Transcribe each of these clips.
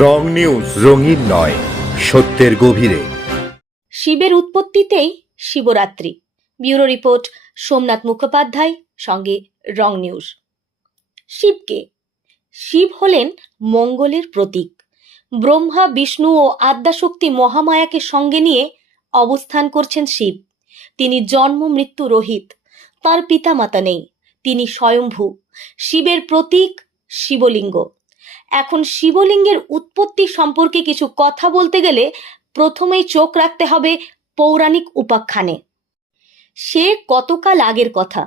রং news, রঙিন নয়, সত্যের গভীরে। শিবের উৎপত্তিতেই শিবরাত্রি। ব্যুরো রিপোর্ট সোমনাথ মুখোপাধ্যায়, সঙ্গে রং নিউজ। শিবকে শিব হলেন মঙ্গলের প্রতীক। ব্রহ্মা, বিষ্ণু ও আদ্যাশক্তি মহামায়াকে সঙ্গে নিয়ে অবস্থান করছেন শিব। তিনি জন্ম মৃত্যু রহিত, তার পিতামাতা নেই, তিনি স্বয়ম্ভু। শিবের প্রতীক শিবলিঙ্গ। এখন শিবলিঙ্গের উৎপত্তি সম্পর্কে কিছু কথা বলতে গেলে প্রথমেই চোখ রাখতে হবে পৌরাণিক উপাখ্যানে। সে কতকাল আগের কথা।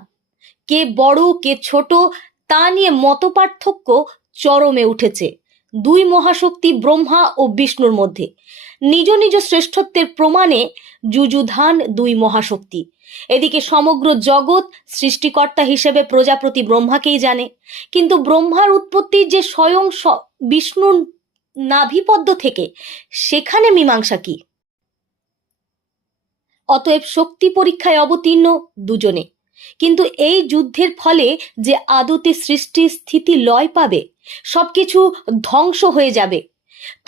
কে বড় কে ছোট তা নিয়ে মতপার্থক্য চরমে উঠেছে দুই মহাশক্তি ব্রহ্মা ও বিষ্ণুর মধ্যে। নিজ নিজ শ্রেষ্ঠত্বের প্রমাণে যুযুধান দুই মহাশক্তি। এদিকে সমগ্র জগৎ সৃষ্টিকর্তা হিসেবে প্রজাপতি ব্রহ্মাকেই জানে, কিন্তু ব্রহ্মার উৎপত্তি যে স্বয়ং বিষ্ণুর নাভিপদ্ম থেকে, সেখানে মীমাংসা কি? অতএব শক্তি পরীক্ষায় অবতীর্ণ দুজনে, কিন্তু এই যুদ্ধের ফলে যে আদতে সৃষ্টি স্থিতি লয় পাবে, সবকিছু ধ্বংস হয়ে যাবে,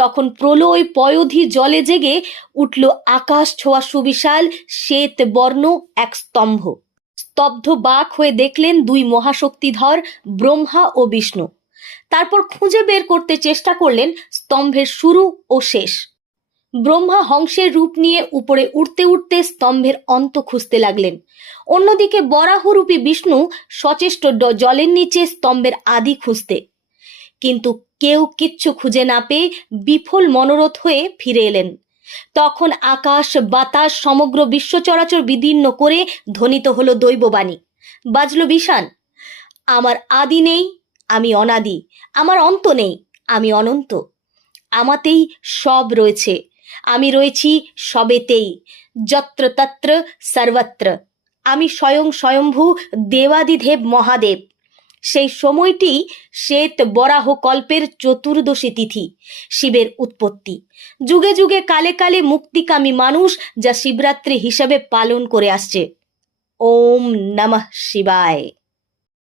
তখন প্রলয় পয়োধি জলে জেগে উঠল আকাশ ছোঁয়া সুবিশাল শ্বেত বর্ণ এক স্তম্ভ। স্তব্ধ বাক হয়ে দেখলেন দুই মহাশক্তিধর ব্রহ্মা ও বিষ্ণু। তারপর খুঁজে বের করতে চেষ্টা করলেন স্তম্ভের শুরু ও শেষ। ব্রহ্মা হংসের রূপ নিয়ে উপরে উঠতে উঠতে স্তম্ভের অন্ত খুঁজতে লাগলেন। অন্যদিকে বরাহরূপী বিষ্ণু সচেষ্ট জলের নিচে স্তম্ভের আদি খুঁজতে, কিন্তু কেউ কিচ্ছু খুঁজে না পেয়ে বিফল মনোরথ হয়ে ফিরে এলেন। তখন আকাশ বাতাস সমগ্র বিশ্ব চরাচর বিদীর্ণ করে ধ্বনিত হলো দৈববাণী, বাজলো বিষাণ। আমার আদি নেই, আমি অনাদি, আমার অন্ত নেই, আমি অনন্ত। আমাতেই সব রয়েছে, আমি রয়েছি সবেতেই, যত্র তত্র সর্বত্র। আমি স্বয়ং স্বয়ম্ভু দেবাদিদেব মহাদেব। সেই সময়টি শ্বেত বরাহ কল্পের চতুর্দশী তিথি, শিবের উৎপত্তি। যুগে যুগে কালে কালে মুক্তিকামী মানুষ যা শিবরাত্রি হিসাবে পালন করে আসছে। ওম নমঃ শিবায়।